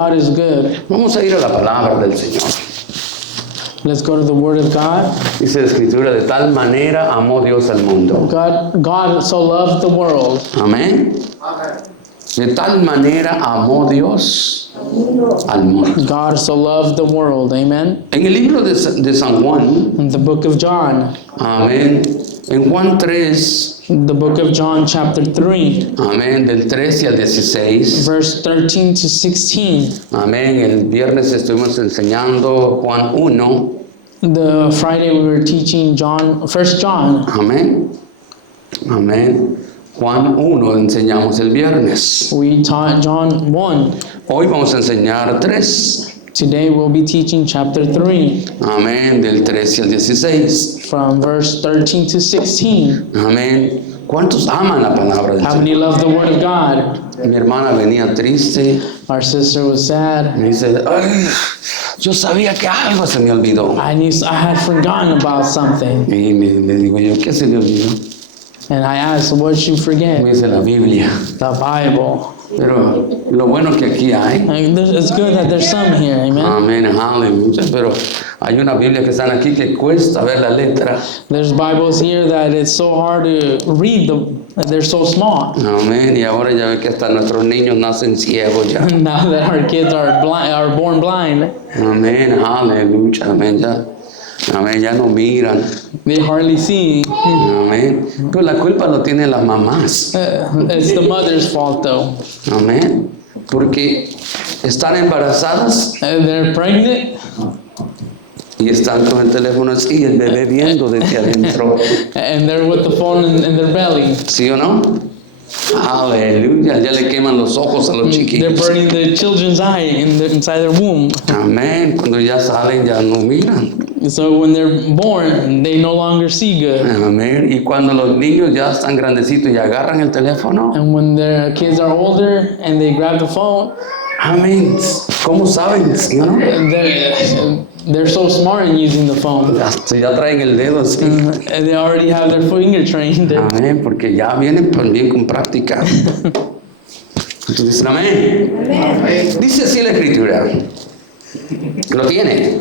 God is good. Vamos a ir a la palabra del Señor. Let's go to the Word of God. Dice la Escritura, de tal manera amó Dios al mundo. God so loved the world. Amén. De tal manera amó Dios al mundo. God so loved the world. Amen. En el libro de San Juan, In the book of John. amén, en Juan 3, The book of John chapter 3. amén, del 13 al 16, Verse 13 to 16. amén, el viernes estuvimos enseñando Juan 1, The Friday we were teaching First John. amén, amén, Juan 1 enseñamos el viernes. We taught John 1. Hoy vamos a enseñar 3, Today we'll be teaching chapter 3 amén, del 13 al 16, from verse 13 to 16. amén. ¿Cuántos aman la palabra del How Señor? many love the Word of God? Mi hermana venía triste, Our sister was sad. me dice, ay, yo sabía que algo se me olvidó. I had forgotten about something. Y le digo yo, ¿qué se le olvidó? And I asked, what did you forget? Me dice la Biblia. The Bible. Pero lo bueno que aquí hay, It's good that there's some here, amen? amén, aleluya, pero hay una Biblia que están aquí que cuesta ver la letra, There's Bibles here that it's so hard to read them. They're so small. amén, y ahora ya ve que hasta nuestros niños nacen ciegos ya, Now that our kids are born blind, amén, aleluya, amén, ya no miran, they hardly see. amén, pero la culpa lo tienen las mamás, It's the mother's fault though. amén, porque están embarazadas They're pregnant y están con el teléfono así, el bebé viendo desde adentro, and they're with the phone in their belly. ¿sí o no? Aleluya, ya le queman los ojos a los They're chiquillos. burning the children's eye inside their womb. Amén, cuando ya salen ya no miran. So when they're born, they no longer see good. Amén, y cuando los niños ya están grandecitos y agarran el teléfono, And when their kids are older and they grab the phone, amén, ¿cómo saben? ¿Sí o no? they're so smart in using the phone. Hasta ya traen el dedo así. And they already have their finger trained. Amén, porque ya vienen pues, bien con práctica. Entonces, amén. Dice así la Escritura. ¿Lo tiene?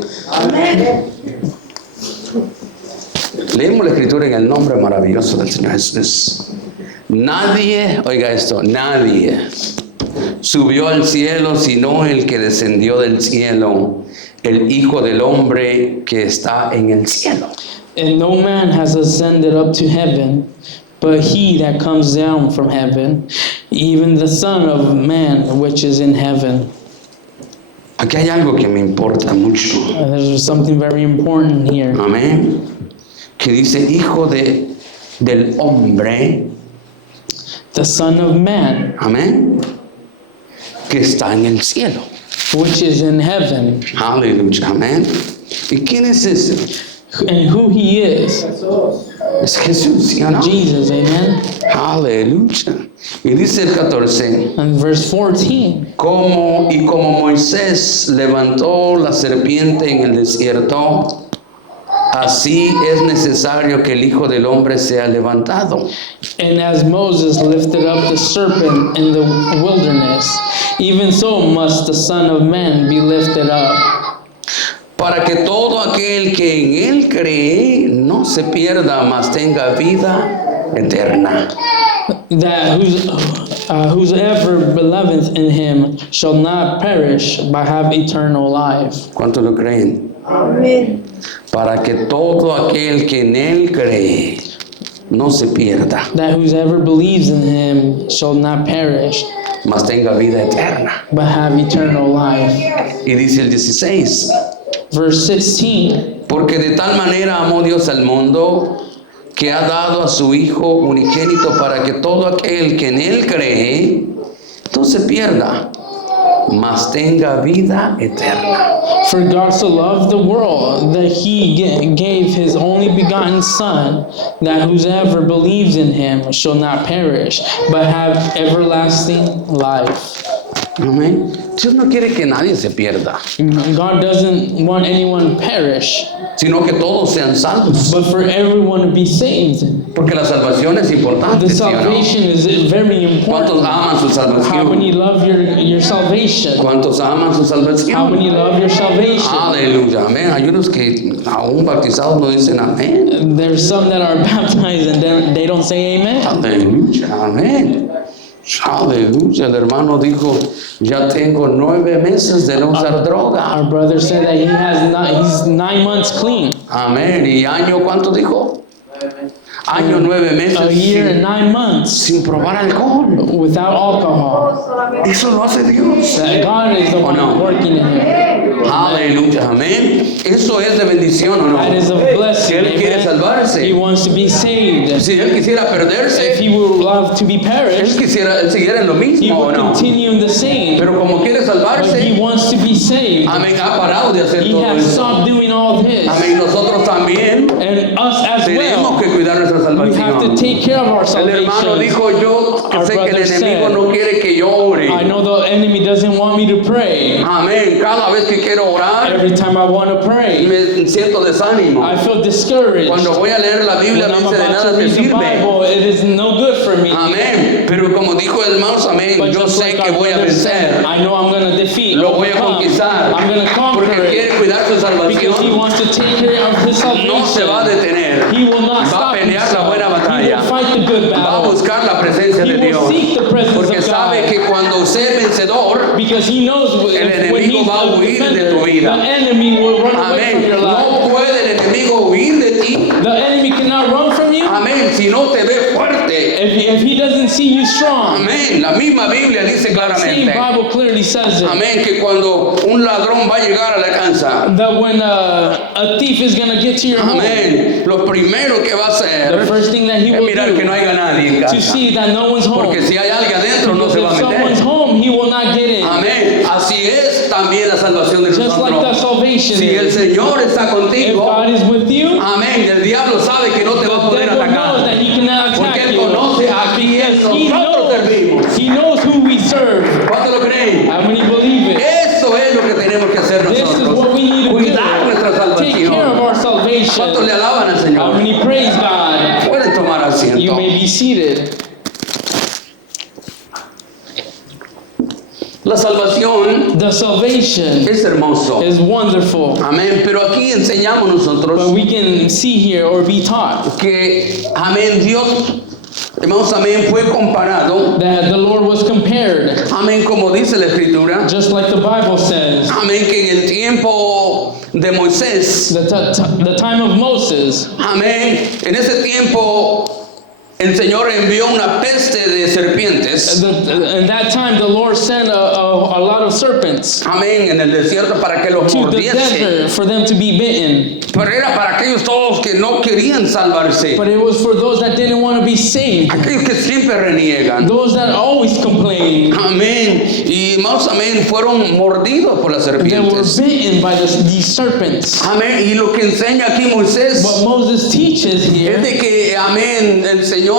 Leemos la Escritura en el nombre maravilloso del Señor Jesús. Nadie, oiga esto, nadie subió al cielo sino el que descendió del cielo, el Hijo del Hombre que está en el cielo. And no man has ascended up to heaven, but he that comes down from heaven, even the Son of Man which is in heaven. Aquí hay algo que me importa mucho. There's something very important here. Amén. Que dice Hijo del Hombre. The Son of Man, Amén. Que está en el cielo. which is in heaven. Aleluya. Amén. ¿Y quién es ese? And who he is, Es Jesús, ¿sí o no? Jesus, amen? Aleluya. Y dice el 14. And verse 14, Como Moisés levantó la serpiente en el desierto, así es necesario que el Hijo del Hombre sea levantado. and as Moses lifted up the serpent in the wilderness, even so must the Son of Man be lifted up, Para que todo aquel que en él cree no se pierda, mas tenga vida eterna. that whosoever believeth in him shall not perish, but have eternal life. ¿Cuántos lo creen? Para que todo aquel que en él cree no se pierda, That whosoever believes in him shall not perish, mas tenga vida eterna. but have eternal life. Y dice el 16. Verse 16, Porque de tal manera amó Dios al mundo que ha dado a su Hijo unigénito para que todo aquel que en él cree no se pierda, mas tenga vida eterna. for God so loved the world that he gave his only begotten Son, that whosoever believes in him shall not perish, but have everlasting life. Amén. Dios no quiere que nadie se pierda, God doesn't want anyone to perish, sino que todos sean salvos. but for everyone to be saved. Porque la salvación es importante, The ¿sí o no? salvation is very ¿Cuántos important. aman su How salvación? many love your salvation? ¿Cuántos aman su How salvación? many love your salvation? Aleluya, amén. Hay unos que aún bautizados no dicen amén. There's some that are baptized and then they don't say amen. Aleluya, amén. Aleluya, el hermano dijo, ya tengo 9 meses de no usar droga. Our brother said that he's 9 months clean. Amén. ¿Y año cuánto dijo? Año 9 A meses year and 9 months sin probar alcohol. without alcohol. Eso lo hace Dios. That God is the one no? working in him. Aleluya, amén. Eso es de bendición, ¿o no? That is a Si blessing. él quiere Amen. He salvarse, wants to be saved. si él quisiera If perderse, he would love to be él perished, quisiera él siguiera en lo he mismo, ¿o would no? continue in the same. Pero como quiere But he salvarse, wants to be saved. amén, ha parado de hacer He todo has eso. stopped doing all this. Amén, nosotros también And us as tenemos well. que cuidar nuestra We have to salvación. take care of our El hermano salvation. dijo, yo Our sé que el brother enemigo said, no quiere que yo ore. I know the enemy doesn't want me to pray. Amén, cada vez que quiero orar, Every time I want to pray, me siento desánimo. I feel discouraged. Cuando voy a leer la Biblia, When me I'm dice de about nada to te read the sirve. Bible, it is no good for me. Amén. Pero como dijo el hermano, amén, But yo just sé like que our voy a brother said, vencer. I know I'm going to defeat, Lo voy a overcome. conquistar. I'm going to conquer Porque it. quiere cuidar su Because he salvación. wants to take care of his No se va a salvation. detener. He will not Va a stop pelear la himself. buena He batalla. will fight the good Va a battle. buscar la presencia He de will Dios. seek the presence Porque of sabe God. que cuando sea vencedor, Because he knows when enemigo he's va a the huir de defender, tu vida. the enemy will run away from amén, your life. no puede el enemigo huir de ti. The enemy cannot run from you Amén, si no te ve fuerte. if he doesn't see you strong. Amén, la misma Biblia dice Same claramente. Bible clearly says it. Amén, que cuando un ladrón va a llegar a la casa, That when a thief is going to get to your home, amén, lo primero que va a the hacer first thing that he es will mirar que no do haya nadie en to casa. see that no one's home. Porque si hay alguien adentro no Because se va if a someone's meter. home, he will not get in. Amén, así es también la salvación de Just like that nosotros. salvation Si el is. Señor está If contigo, God is with you, amén, el diablo sabe que no te va a the poder devil knows that atacar. he cannot Porque attack él you. conoce a quién He nosotros servimos. knows. He knows who we serve. ¿Cuánto lo creen? How many believe it? Eso es lo que tenemos que hacer This is nosotros. what we need to Cuidar nuestra do. Take care of salvación. our salvation. ¿Cuántos le alaban al How Señor? many praise God? Pueden tomar You asiento. may be seated. La salvación The salvation es hermoso. is wonderful. Amén. Pero aquí enseñamos But nosotros we can see here or be taught que, amén, Dios, hermanos, amén, fue comparado, that the Lord was compared, amén, como dice la Escritura, just like the Bible says, amén, que en el tiempo de Moisés, the time of Moses, amén, en ese tiempo el Señor envió una peste de serpientes, in that time the Lord sent a lot of serpents amén, en el desierto para que los to the mordiese. desert for them to be bitten. Pero era para aquellos todos que no querían salvarse, But it was for those that didn't want to be saved, aquellos que siempre reniegan. those that always complain. Amén. Y hermanos, amén, fueron mordidos por las They were serpientes. bitten by these serpents. Amén. Y lo que enseña aquí Moisés What Moses teaches es here, de que, amén, el Señor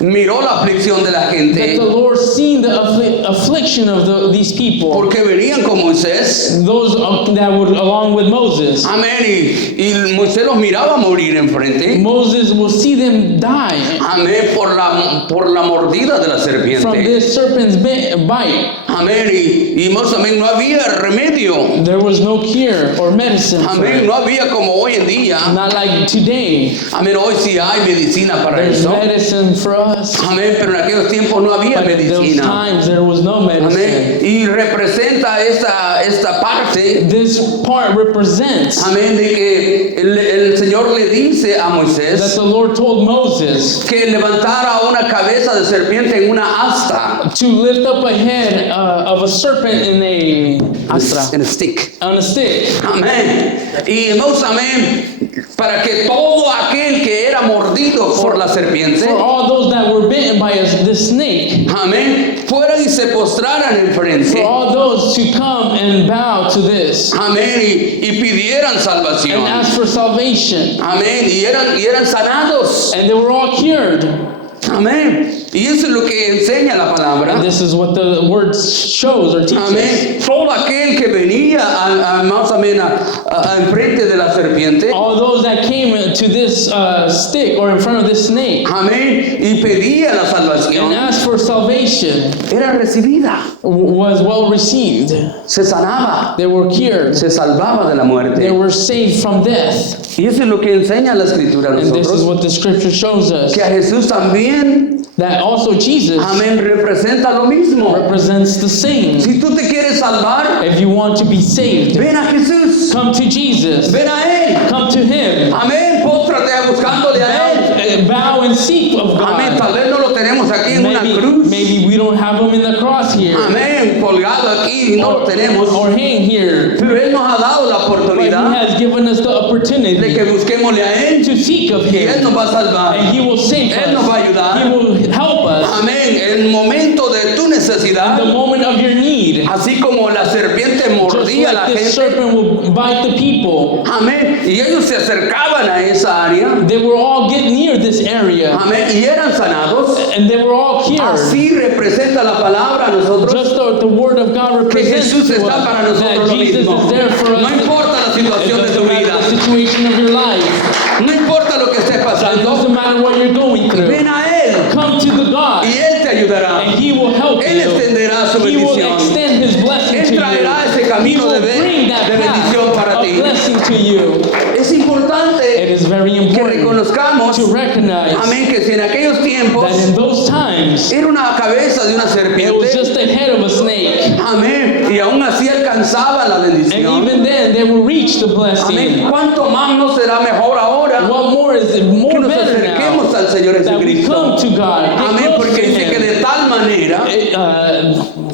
miró la aflicción de la that gente the Lord seen the affliction of these people, porque venían con Moisés. those that were along with Moses. Amén. Y Moisés los miraba morir enfrente. Moses will see them die Amén. Por la mordida de la from serpiente. this serpent's bite. Amén. Y hermanos, amén, no había remedio. There was no cure or medicine for Amén. it. No había como hoy en día. Not like today. Amén. Hoy sí hay medicina para There's eso. medicine for us. Amén. Pero en aquellos tiempos no había But in those medicina. times there was no Amén. medicine. Y representa esta parte. This part represents Amén. De que el Señor le dice a that Moisés the Lord told Moses que levantara una cabeza de serpiente en una asta. to lift up a head of a serpent in a En a stick. on a stick. Amén. Y hermanos, amén. Para que todo aquel que era mordido por la serpiente, For all those that were bitten by the snake, amén, fueran y se postraran enfrente. for all those to come and bow to this Amén. Y pidieran and salvación. ask for salvation. Amén. Y eran sanados. And they were all cured. Amén. Y eso es lo que enseña la palabra. And this is what the word shows or teaches. Amén. Todo aquel que venía más o menos enfrente de la serpiente. All those that came to this stick or in front of this snake Amén. Y pedía la salvación. and asked for salvation Era recibida. was well received. Se sanaba. They were cured. Se salvaba de la They muerte. were saved from death. Y eso es lo que enseña la escritura a And this is nosotros. what the scripture shows us. Que a Jesús también, That also Jesus amén, representa lo mismo. represents the same. Si tú te quieres salvar, If you want to be saved, ven a Jesús. come to Jesus. Ven a Él. Come to Him. Amén. Póstrate buscándole a Él. Bow and seek of Amén. Tal God. vez no lo tenemos aquí en una Maybe, cruz. maybe we don't have Him in the cross here. Amén. Colgado aquí, no lo tenemos. Or hang here. Pero Él nos ha dado la But He oportunidad has given us the de opportunity que busquémosle a Él. to seek of Y Él Him. nos va a salvar. And He will save Él nos va a us. ayudar. He will help us Amén. En el momento de tu in the necesidad, moment of your need. así como la serpiente Just mordía a la like this gente. serpent will bite the people. Amén. Y ellos se acercaban a esa área. They were all get near this area. Amén. Y eran sanados. And they were all cured. Así representa la palabra a nosotros. Just the word of God Que represents Jesús to está us para nosotros that lo Jesus mismo. is there for us. No importa la It situación de tu doesn't matter vida. the situation of your life. No importa lo que esté It pasando. doesn't matter what you're going through. Ven a Él. Come to the God, Y Él te ayudará. and He will help Él you. extenderá su He will bendición. extend His blessing Él to traerá ese you. He camino will de bring that bendición path para of ti. blessing to you. Es importante It is very que important reconozcamos, to recognize amén, que si en aquellos tiempos that in those times era una cabeza de una it was serpiente, just the head of a snake. amén, y aún así alcanzaba la And bendición. even then, they will reach the Amén. blessing. ¿Cuánto más no será mejor ahora What more is it? que More nos better acerquemos now al Señor that we come Jesucristo? to God. Get Amén, close porque to dice que Him. de tal manera,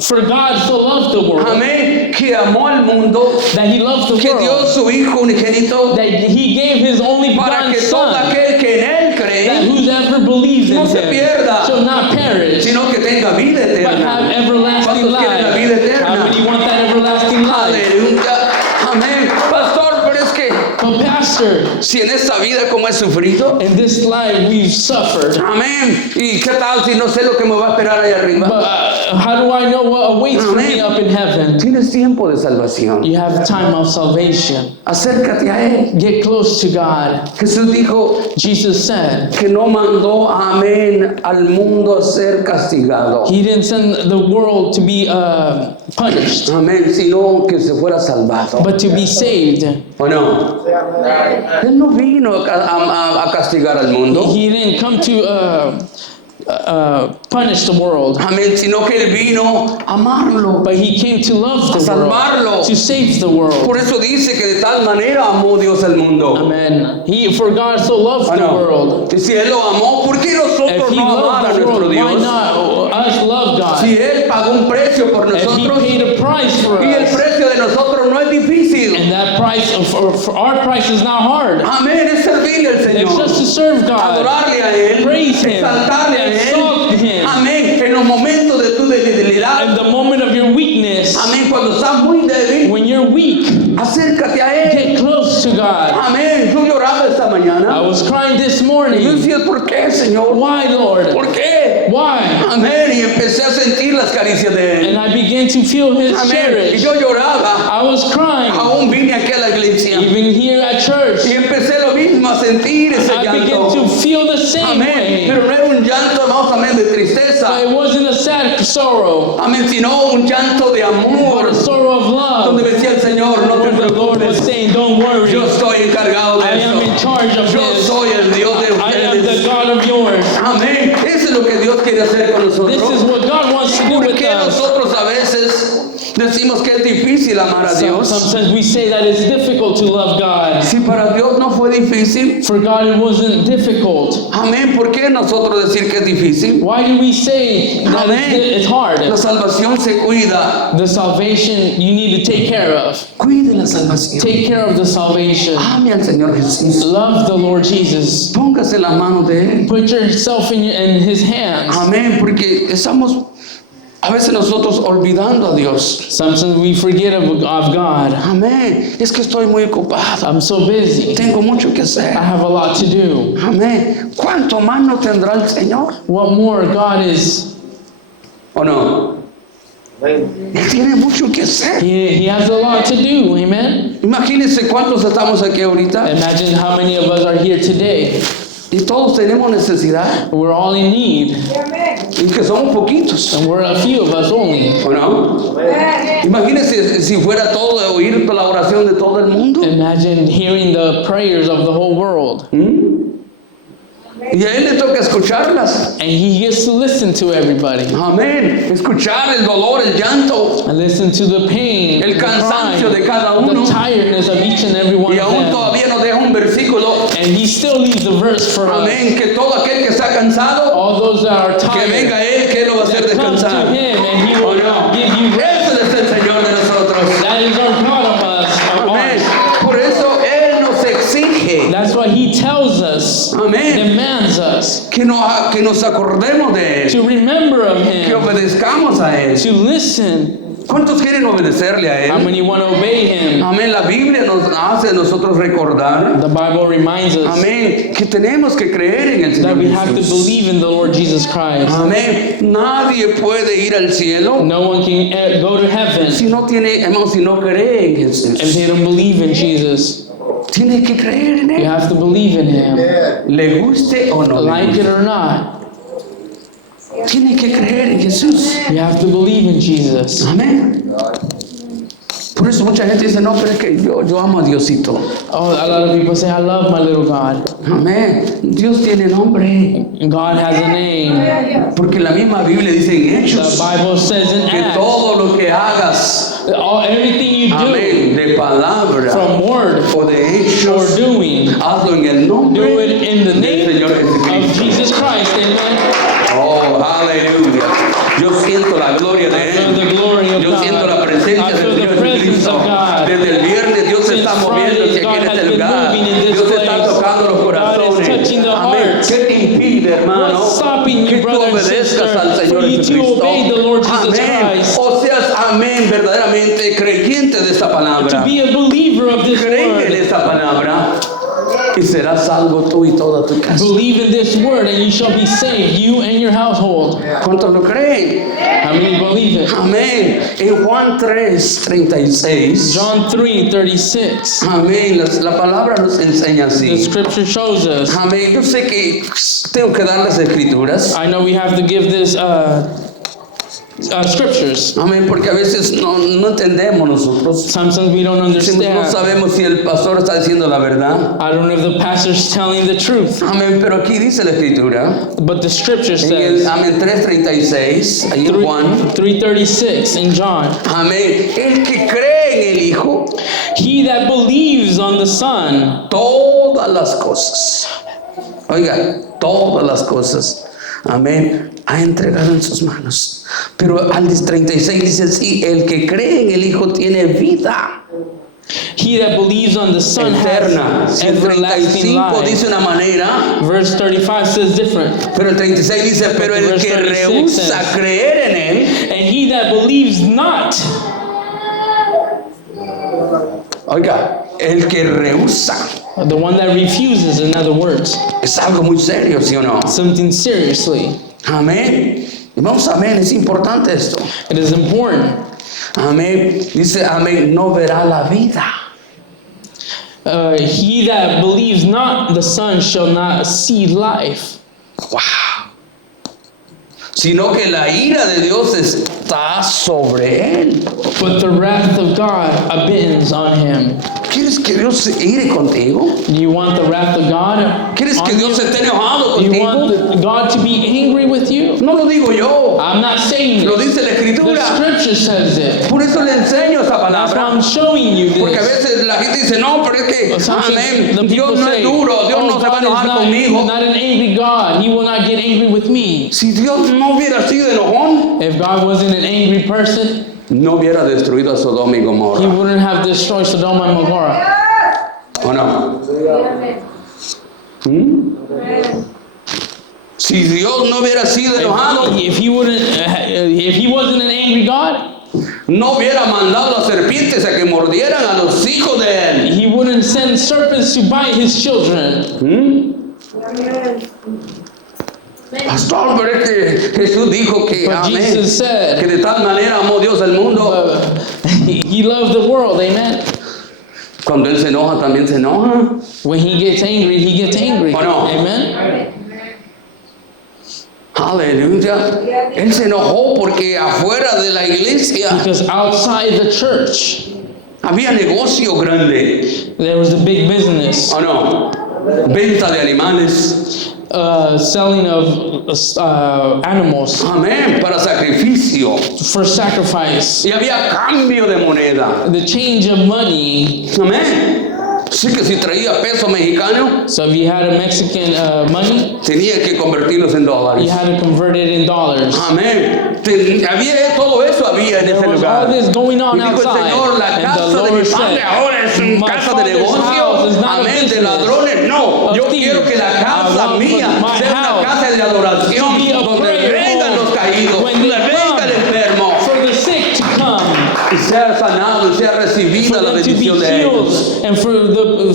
For God so loved the world amén, que amó al mundo, that He loved the que dio world su Hijo unigénito that He gave His only para begotten que todo Son, aquel que en Él that cree, whosoever believes in no se Him pierda, shall not perish, sino que tenga vida but have eterna. everlasting ¿Cuántos quieren la life. vida How eterna? many want that everlasting life? Aleluya. Amén. Pastor, pero es que But Pastor, si en esta vida como he sufrido, in this life we've suffered. amén. ¿Y qué tal si no sé lo que me va a esperar ahí But arriba? how do I know what awaits for me Amén. up in heaven? Tienes tiempo de salvación. You have time of salvation. Acércate a Él. Get close to God. Jesús dijo Jesus said que no mandó, amén, al mundo a ser castigado. He didn't send the world to be punished, Amén, sino que se fuera salvado. but to be saved. ¿O no? Él no vino a castigar al mundo. He didn't come to punish the world, Amén, sino que Él vino a amarlo. but He came to love A the salvarlo. world, to save the world. Por eso dice que de tal manera amó Dios al mundo. Amen. For God so loved ¿O the no? world. Y si Él lo amó, ¿por qué If nosotros He no amar a loved the nuestro world, why Dios? not us love God? Si Él pagó un precio por If He nosotros paid a price for y el us, precio de nosotros no es difícil. and that price for our price is not hard. Amén, es servirle al It's Señor. just to serve God. Adorarle a Él, Praise Him. exaltarle a Exalt Él. Him. Amén, en los momentos de tu debilidad. In the moment of your weakness, Amén, cuando estás muy débil, when you're weak, acércate a Él. get close to God. Amén, yo lloraba esta I mañana. was crying this Y yo morning. decía, ¿por qué, Señor? Why, Lord? ¿Por qué? Why? Amén, y empecé a sentir las caricias de Él. And I began to feel His Amén, y cherish. yo lloraba. I was crying, Aún vine aquí a la iglesia. even here at church. Y empecé lo mismo a sentir ese I began to llanto. feel the same Amén. way. Pero no era un llanto, vamos amén, de But tristeza. it wasn't a sad sorrow, Amén, sino un llanto de but amor. a sorrow of Donde love. decía el Señor, no te Where the Lord was preocupes. saying, don't worry, Yo estoy encargado I de am in eso. charge of Yo this. soy el Dios de I am the ustedes. God of yours. Amén. Eso es lo que Dios quiere hacer con This is nosotros. what God wants to do ¿Por with qué us. nosotros a veces decimos que es difícil amar a Dios? Sometimes we say that it's difficult to love God. Si para Dios no fue difícil, For God, it wasn't difficult. amén. ¿Por qué nosotros decir que es difícil? Why do we say that Amén. it's hard? La salvación se cuida. The salvation you need to take care of. Cuide la salvación. Take care of the salvation. Ame al Señor Jesús. Love the Lord Jesus. Póngase las manos de Él. Put yourself in His hands. Amén. Porque estamos A veces nosotros olvidando a Dios. Sometimes we forget of God. Amén. Es que estoy muy ocupado. I'm so busy. Tengo mucho que I hacer. have a lot to do. Amén. ¿Cuánto más no tendrá el Señor? What more God is, ¿O no? Él tiene mucho que hacer. He has a lot to do. Amen. Imagínense cuántos estamos aquí ahorita. Imagine how many of us are here today. Y todos tenemos necesidad. We're all in need. Y que somos poquitos. And we're a few of us only. ¿O no? Imagínense si fuera todo oír la oración de todo el mundo. Imagine hearing the prayers of the whole world. Y a él le toca escucharlas. And he gets to listen to everybody. Amén. Escuchar el dolor, el llanto, And listen to the pain, el the cansancio de crying, cada uno. the tiredness of each and every one Y of aún them. todavía nos deja un versículo. And he still leaves the verse for us. Amén. Que todo aquel que está cansado, All those that are que tired, venga a él, que él lo va a hacer that come to descansar. him and he will ¿O no? give you rest. Ese es el Señor de nosotros. That is our God of us, of Amén. ours. Por eso Él nos exige. That's why he tells us, Amén. demands us Que nos acordemos de Él. to remember of Que him, obedezcamos a Él. to listen. ¿Cuántos quieren obedecerle a How Él? many want to obey him? Amén. La Biblia nos hace a nosotros recordar. The Bible reminds us Amén. Que tenemos que creer en el that Señor we have to Jesús. believe in the Lord Jesus Christ. Amén. Nadie puede ir al cielo No one can go to heaven si no tiene, hermano, si no cree en if Jesús. they don't believe in Jesus. Tiene que creer en You Él. have to believe in him. Le guste o no le Like it guste. or not, Tiene que creer en Jesús. you have to believe in Jesus. Amén. Por eso mucha gente dice, no, pero es que yo amo a Diosito. Oh, a lot of people say, I love my little God. Amén. Dios tiene nombre. God has a name. Porque la misma Biblia dice en The Hechos Bible says in que Acts, todo lo que hagas, everything you do, amén, de palabra from word o de or hechos, doing, hazlo en el do nombre it in the del name Señor of Jesucristo. Jesus Christ. Amen. Oh, aleluya. Yo siento la gloria de I feel Él. the glory of Yo God. siento la presencia I del feel Señor the presence Jesucristo. of God. Desde el viernes Dios se Since está Friday, moviéndose aquí God en has este been lugar. moving in this Dios te está place. tocando los God is corazones. touching the Amén. hearts. ¿Qué te impide, hermano, What's stopping you, que tú brother and obedezcas sister, al Señor for you to Jesucristo? obey the Lord Jesus Amén. Christ? O seas, amén, verdaderamente creyente de esta To palabra. be a believer of this Cree en word. esta palabra y serás salvo tú y toda tu casa. Believe in this word and you shall be saved, you and your household. ¿Cuántos lo creen? How many believe it? Amén. En Juan 3:36. John 3:36. Amén. La palabra nos enseña The así. scripture shows us. Amén. Yo sé que tengo que dar las escrituras. I know we have to give this scriptures. Amén. Porque a veces no entendemos nosotros. Sometimes we don't No understand. sabemos si el pastor está diciendo la verdad. I don't know if the pastor's telling the truth, Amén. Pero aquí dice la escritura. but the scripture En el, says amén. 3:36. Ahí en Juan. 3:36 in John. Amén. El que cree en el Hijo, He that believes on the Son, todas las cosas. Oiga, todas las cosas. Amén. Ha entregado en sus manos. Pero al 36 dice así, el que cree en el Hijo tiene vida he that believes on the Son eterna. has Si el everlasting 35 life. dice una manera, Verse 35 says different. pero el 36 dice, pero el Verse que 36 rehúsa says, creer en Él, And he that believes not, oiga, el que rehúsa, the one that refuses, in other words, es algo muy serio, ¿sí o no? something seriously. Amén. Y vamos, amén, es importante esto. It is important. Amén. Dice, amén, no verá la vida. He that believes not the Son shall not see life, Wow. Sino que la ira de Dios está sobre él. but the wrath of God abides on him. ¿Quieres que Dios se ire contigo? Do you want the wrath of God? ¿Quieres que on Dios you? esté enojado Do you contigo? want God to be angry with you? No lo digo yo, I'm not saying lo it. dice la The Escritura. scripture says it. Por eso le enseño esa That's why palabra. I'm showing you Porque a this. veces la gente dice, no, pero es que, Sometimes amén, the people Dios no say, es duro, Dios oh, no se va a God enojar is conmigo. not an angry God. He will not get angry with me. Si Dios no hubiera sido enojón, If God wasn't an angry person, no hubiera destruido a Sodoma y He Gomorra. wouldn't have destroyed Sodom and Gomorrah. ¿O no? Si Si Dios no hubiera sido enojado, If he wasn't an angry God, no hubiera mandado a serpientes a que mordieran a los hijos de él. he wouldn't send serpents to bite his children. Pastor, pero es que Jesús dijo que, But amén, Jesus said, que de tal manera amó Dios al mundo. he loved the world, amen. Cuando Él se enoja, también se enoja. When he gets angry, he gets angry. ¿O no? Amen. Aleluya. Él se enojó porque afuera de la iglesia Because outside the church, había negocio grande. there was a big business. ¿O no? Venta de animales. Selling of animals Amén. Para sacrificio. for sacrifice. Y había cambio de moneda. The change of money. Amén. Así que si traía peso mexicano, So if you had a Mexican money, tenía que convertirlos en you dólares. had to convert it in dollars. Amén. Había todo eso había en There ese was lugar. all this going Y on dijo el outside. Señor, la And the casa de mi Lord padre said, ahora es una "My casa de father's negocio. house is not a Amén. De business ladrones. No, of yo thieves. quiero que la I casa want mía for my sea una house casa de adoración to be a donde prayer vengan home los caídos, when they donde venga el enfermo for the sick to come, y sea sanado y sea recibida for la them to be bendición de ellos. healed, and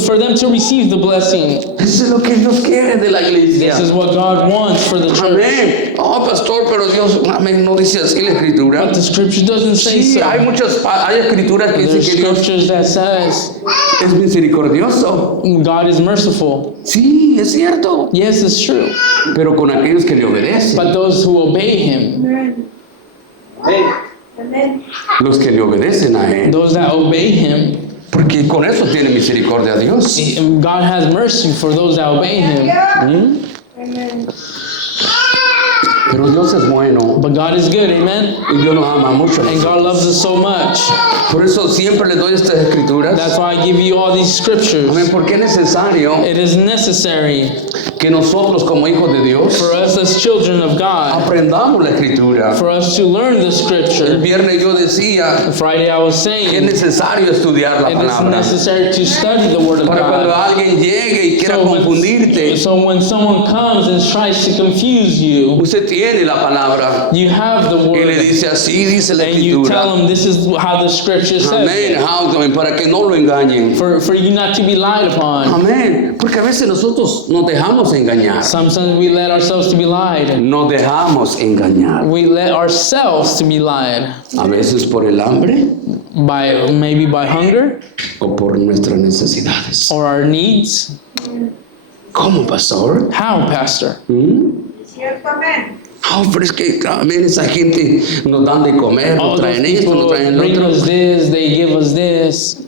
for them to receive the blessing. Eso es lo que Dios quiere de la iglesia. This is what God wants for the church. Amén. Oh, pastor, pero Dios, amén, no dice así la escritura. But the scripture doesn't say Sí, so. hay escrituras que dicen There's que Dios scriptures that says es misericordioso. God is merciful. Sí, es cierto. Yes, it's true. Pero con aquellos que le obedecen. But those who obey Him, Los que le obedecen a Él. those that obey Him, Porque con eso tiene misericordia a Dios. God has mercy for those that obey Him. Pero Dios es bueno. But God is good, amen? Y Dios nos ama mucho. And God loves us so much. Por eso siempre les doy estas escrituras. That's why I give you all these scriptures. Amén. Porque es necesario It is necessary que nosotros como hijos de Dios for us as children of God, aprendamos la escritura. for us to learn the El scripture. viernes yo decía Friday I was que es saying necesario estudiar la it is palabra. necessary to study the word of Para cuando God. alguien llegue y quiera So confundirte, when someone comes and tries to confuse you, usted tiene la palabra you have the y le word dice así dice la and you tell escritura. them this is how the scripture says Amén. it, Amén. Para que no lo engañen. for you not to be lied upon. Amén. Porque a veces nosotros nos dejamos engañar. Sometimes we let ourselves to be lied. Nos dejamos engañar. We let ourselves to be lied A veces por el hambre maybe by hunger o por nuestras necesidades. or our needs. ¿Cómo, pastor? How, Pastor? Oh, pero es que también esa gente nos dan de comer, All nos those traen esto, nos people traen lo bring otro. us this, they give us this,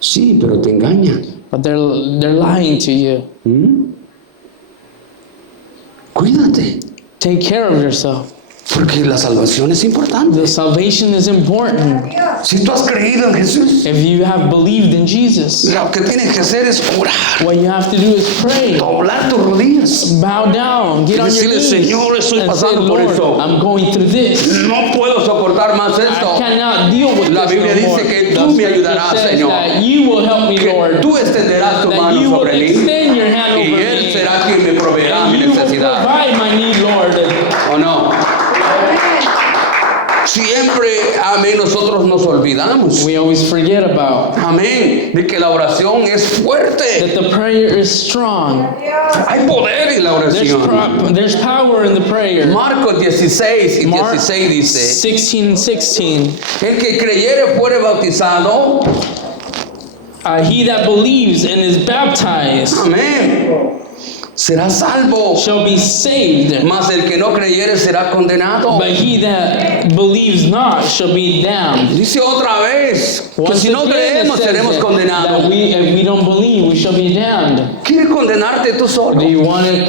Sí, pero te engañan. but they're lying to you. Cuídate, Take care of yourself. porque la salvación es importante. The salvation is important. Si tú has creído en Jesús, If you have believed in Jesus, lo que tienes que hacer es orar, what you have to do is pray. doblar tus rodillas. Bow down, get Y on your decirle, knees, Señor, estoy and say, pasando por Lord, eso. I'm going through this. No puedo soportar más I esto. cannot deal with La this Biblia no more. dice que The tú me scripture ayudarás, says Señor. that you will help me, Que Lord. tú extenderás tu That mano you will sobre mí extend your hand y over Él me. será quien me proveerá And mi you will necesidad. provide my need, Lord. ¿O no? Siempre, amén, nosotros nos olvidamos, We always forget about amén, de que la oración es fuerte. that the prayer is strong. Hay poder en la oración. There's power in the prayer. Marcos 16 y Mark 16 dice, 16:16. el que creyere fuere bautizado, He that believes and is baptized amén, será salvo, shall be saved, mas el que no creyere será condenado. but he that believes not shall be damned. Dice otra vez que Once si no again, it creemos says seremos that condenados. if we don't believe, we shall be damned. ¿Quieres condenarte tú solo? Do you want to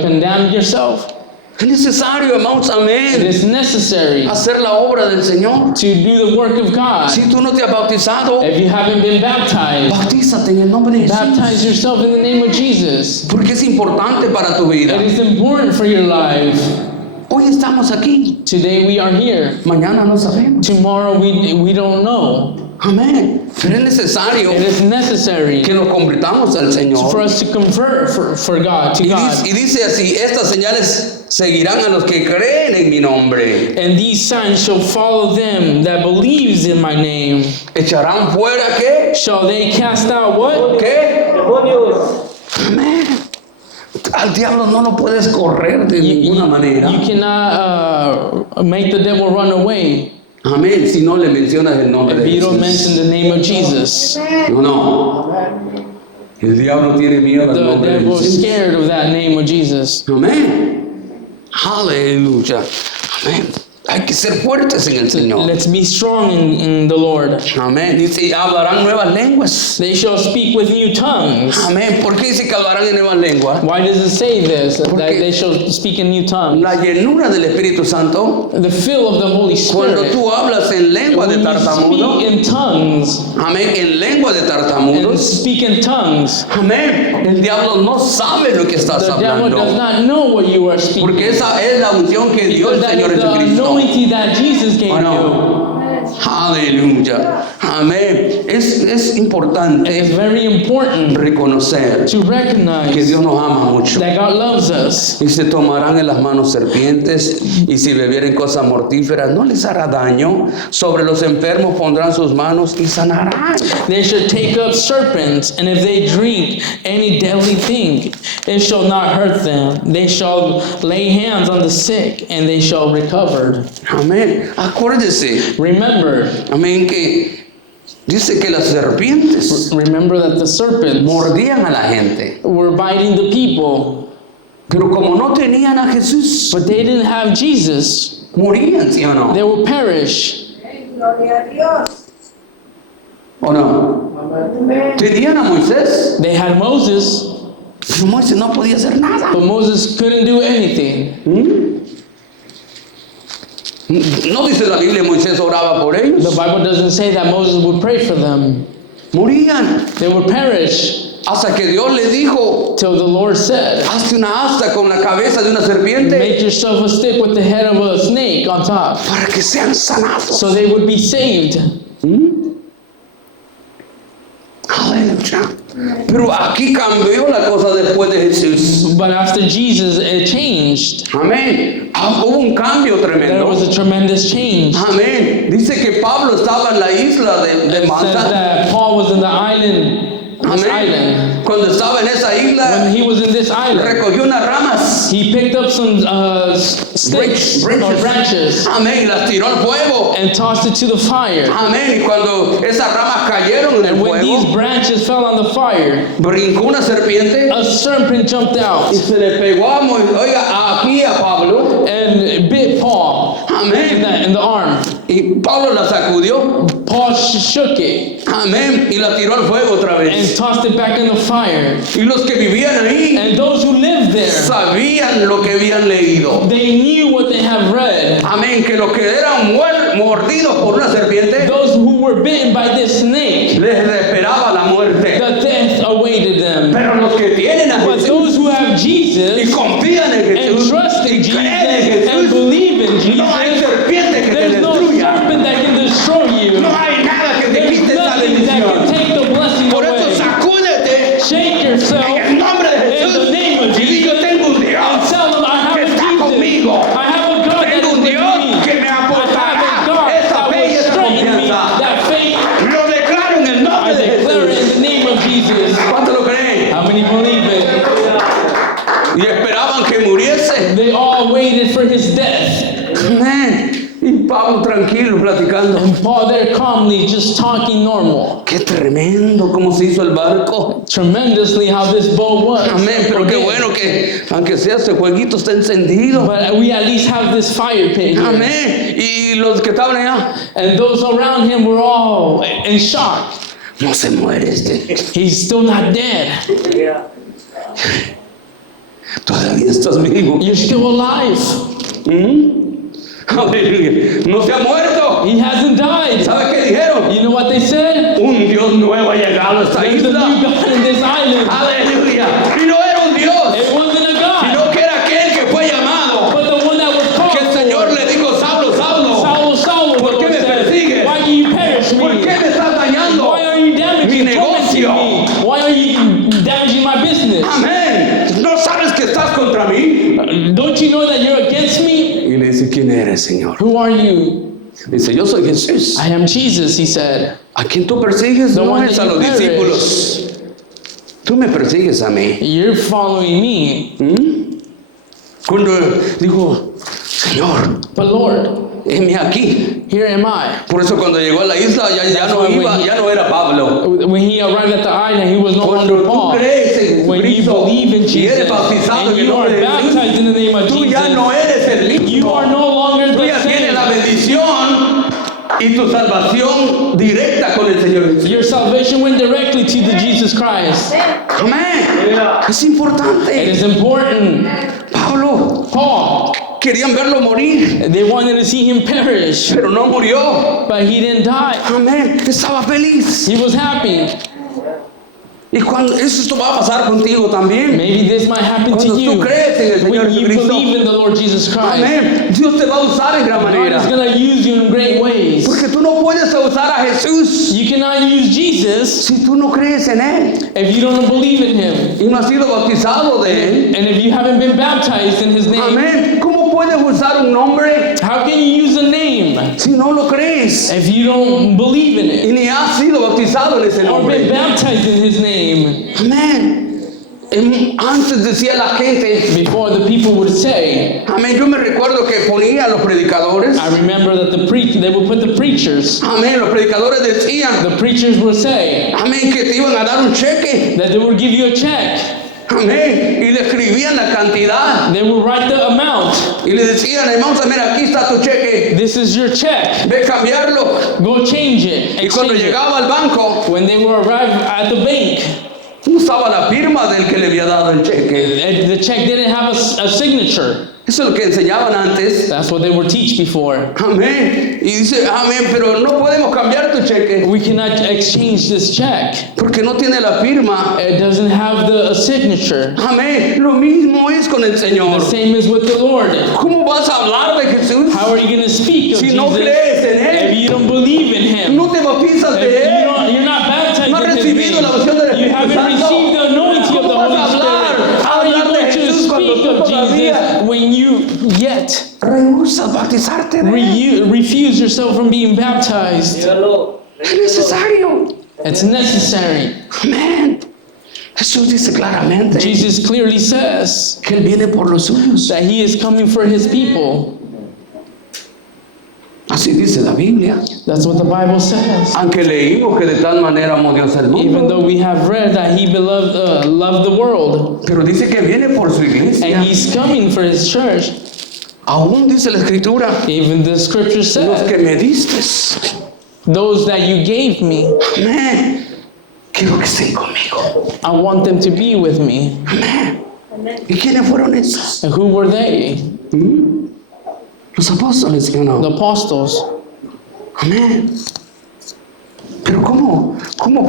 condemn yourself? Es necesario, hermanos, It amén, is necessary hacer la obra del Señor. to do the work of God. Si tú no te has bautizado, If you haven't been baptized, bautízate en el nombre de Jesús. baptize yourself in the name of Jesus. Porque es importante para tu vida. It is important for your life. Hoy estamos aquí, Today we are here. mañana no sabemos. Tomorrow we don't know. Amén. Pero es necesario It is necessary que nos convirtamos al for Señor. us to convert for God, to God. Y dice así, estas señales seguirán a los que creen en mi nombre. And these signs shall follow them that believes in my name. ¿Echarán fuera qué? Shall they cast out what? ¿Qué? Amén. Al diablo no lo puedes correr de ninguna manera. You cannot make the devil run away Amén. Si no le mencionas el nombre if de you don't mention Jesús. the name of Jesus. No. El diablo tiene miedo al The nombre de devil is Jesús. scared of that name of Jesus. Amén. Aleluya. Amén. Hay que ser fuertes en el Señor. Let's be strong in the Lord. Amén. Dice, hablarán nuevas lenguas. They shall speak with new tongues. Amén. ¿Por qué dice que hablarán en nuevas lenguas? Why does it say this? That Porque they shall speak in new tongues. La llenura del Espíritu Santo, The fill of the Holy cuando Spirit. tú hablas en lengua de When you tartamudo, speak in tongues amén, en lengua de and tartamudos, speak in tongues, amén, el diablo no sabe lo que estás the devil does hablando, not know what you are speaking. porque esa es la unción que dio Because el that Señor is the Jesucristo. anointing that Jesus gave ¿O no? Aleluya. Amén. Es you. importante It's very important reconocer to que recognize Dios nos ama mucho. that God loves us. Y se tomarán en las manos serpientes, y si bebieren cosas mortíferas no les hará daño. Sobre los enfermos pondrán sus manos y sanarán. They should take up serpents, and if they drink any deadly thing, it shall not hurt them. They shall lay hands on the sick, and they shall recover. Amén. Acuérdese, Remember, amén, que dice que las serpientes remember that the serpents mordían a la gente, were biting the people, pero como no tenían a Jesús, but they didn't have Jesus. morían, ¿sí o They no? will perish. Gloria a Dios. ¿O no? Tenían a Moisés, They had Moses, pero Moisés no podía hacer nada. but Moses couldn't do anything. No dice la Biblia, Moisés oraba por The ellos. Bible doesn't say that Moses would pray for them. Morían. They would perish Hasta que Dios le dijo, till the Lord said, hazte una asta con la cabeza de una serpiente make yourself a stick with the head of a snake on top, para que sean sanados. so they would be saved. Aleluya. Pero aquí cambió la cosa después de Jesús. But after Jesus, it changed. Amén. Hubo un cambio There tremendo. was a tremendous change. Amén. Dice que Pablo estaba en la isla de It says Malta. that Paul was in the island, this island. Amén. Cuando estaba en esa When isla, he was in this island, recogió unas ramas. he picked up some sticks or branches Amén. Y las tiró al fuego. and tossed it to the fire. Amén. Y cuando esas ramas cayeron en el And when these fuego, branches fell on the fire, brincó una serpiente a serpent jumped out y se le pegó a oiga, aquí a Pablo. and bit Paul Amén. in the arm. Y Pablo la sacudió. Paul shook it Amén. Y la tiró al fuego otra and vez. tossed it back in the fire. Y los que vivían ahí And those who lived there, sabían lo que habían leído. they knew what they have read. Amén. Que los que eran mordidos por una serpiente Those who were bitten by this snake, les esperaba la muerte. the death awaited them. Pero los que tienen a But Jesús those who have y Jesus confían en and Jesús trust y in creen en Jesus and Jesús, believe in no hay Jesus, serpiente que te there's no destruya. serpent that can destroy you. No hay nada que te There's quite esa nothing that can bendición. take the blessing Por eso away. sacúdete Shake yourself en el nombre de in Jesús the name of y di, Jesus yo tengo un and Dios tell them I have que a está Jesus. conmigo. I have a God that Tengo is un with Dios me. que me I have a aportará God esa that fe y will esa strengthen me. confianza. That faith, Lo declaro en el I nombre de declare it in Jesús. the name of Jesus. ¿Cuánto lo creen? How many believe it? Y esperaban que muriese. They all waited for his death. Amén. Y Pablo tranquilo platicando. And Paul there calmly just talking normal. Qué tremendo cómo se hizo el barco. Tremendously how this boat was. Amén, pero qué Okay. bueno que aunque sea este jueguito está encendido. But we at least have this fire pit here. Amén. Y los que estaban allá, And those around him were all in shock. no se muere este. He's still not dead. Todavía estás vivo. You're still alive. Aleluya. No se ha muerto. He hasn't died. ¿Sabe qué dijeron? You know what they said? Un Dios nuevo ha llegado a esta There's a new isla. God in this island. Aleluya. Y no era un Dios, It wasn't a God, sino que era aquel que fue llamado. but the one that was called Que el Señor for. le dijo, Saulo, Saulo, Saul, Saul, ¿por the qué Lord me said, persigues? why do you perish ¿por me? qué me estás dañando? Why are eres, Señor? Who are you? Dice, yo soy Jesús. I am Jesus, he said. ¿A quién tú persigues? The No one es a that you los perish. discípulos. Tú me persigues a mí. You're following me. Cuando digo, Señor, But Lord, heme aquí. here am I. Por eso cuando llegó a la isla ya no iba, ya no era Pablo. When he arrived at the island, he was no Cuando longer tú Paul. crees en When you Jesucristo believe in y Jesus eres bautizado and en el you are nombre de baptized in the name of Jesús, tú ya Jesus, no eres el you mismo. are no longer Tú the ya tienes la same. bendición y tu salvación directa con el Señor Jesús. Your salvation went directly to the Jesus Christ. Amén. Es It importante. is important. Pablo, Paul, querían verlo morir, they wanted to see him perish, pero no murió. but he didn't die. Amén. Estaba feliz. He was happy. Y cuando esto va a pasar contigo también. Maybe this might happen Cuando to tú you crees en el Señor when you Jesucristo. believe in the Lord Jesus Christ. Amén. Dios te va a usar en gran God manera. is going to use you in great ways. Porque tú no puedes usar a Jesús You cannot use Jesus si tú no crees en Él if you don't believe in him. y no has sido bautizado de Él. And if you haven't been baptized in his name, Amén. ¿Cómo puedes usar un nombre how can you use a name si no lo crees if you don't believe in y it ni has sido bautizado en ese or nombre? been baptized in his name? Amén. Antes decía la gente, Before the people would say, amén, yo me recuerdo que ponía a los predicadores, I remember that they would put the preachers, amén, los predicadores decían, the preachers would say amén, que te iban a dar un cheque, that they would give you a check. amén, y le escribían la cantidad They would write the amount. y le decían, hermano, mira, aquí está tu cheque, This is your check. ve a cambiarlo. Go change it. Y cuando Exchange it. llegaba al banco, When they were arrived at the bank, usaba la firma del que le había dado el cheque. the check didn't have a signature. Eso es lo que enseñaban antes. That's what they were teach before. Amén. Y dice, amén, pero no podemos cambiar tu cheque We cannot exchange this check. porque no tiene la firma. It doesn't have a signature. Amén. Lo mismo es con el The Señor. same is with the Lord. ¿Cómo vas a hablar de Jesús How are you going to speak of si Jesus no crees en if Él? you don't believe in Him? No te bautizas If de Él. you're not baptized No has in His recibido la unción del name, you Espíritu haven't Santo. received the anointing of the ¿Cómo vas a Holy hablar? Spirit. How are you Hablar de going to Jesús cuando speak tú of todavía Jesus when you yet rehusas bautizarte de Él? refuse yourself from being baptized? Es necesario. It's necessary. Amén. Jesús dice claramente Jesus clearly says que Él viene por los suyos. that He is coming for His people. Así dice la Biblia. That's what the Bible says. Aunque leímos que de tal manera amó Dios al Even mundo. though we have read that He loved the world, Pero dice que viene por su iglesia. and He's coming for His church. Aún dice la Escritura, Even the Scripture los says, que me diste. those that you gave me, Amén. Quiero que estén conmigo. I want them to be with me. Amén. ¿Y quiénes fueron esos? And who were they? Los apóstoles, ¿sí o no? The apostles. Amén. Pero ¿cómo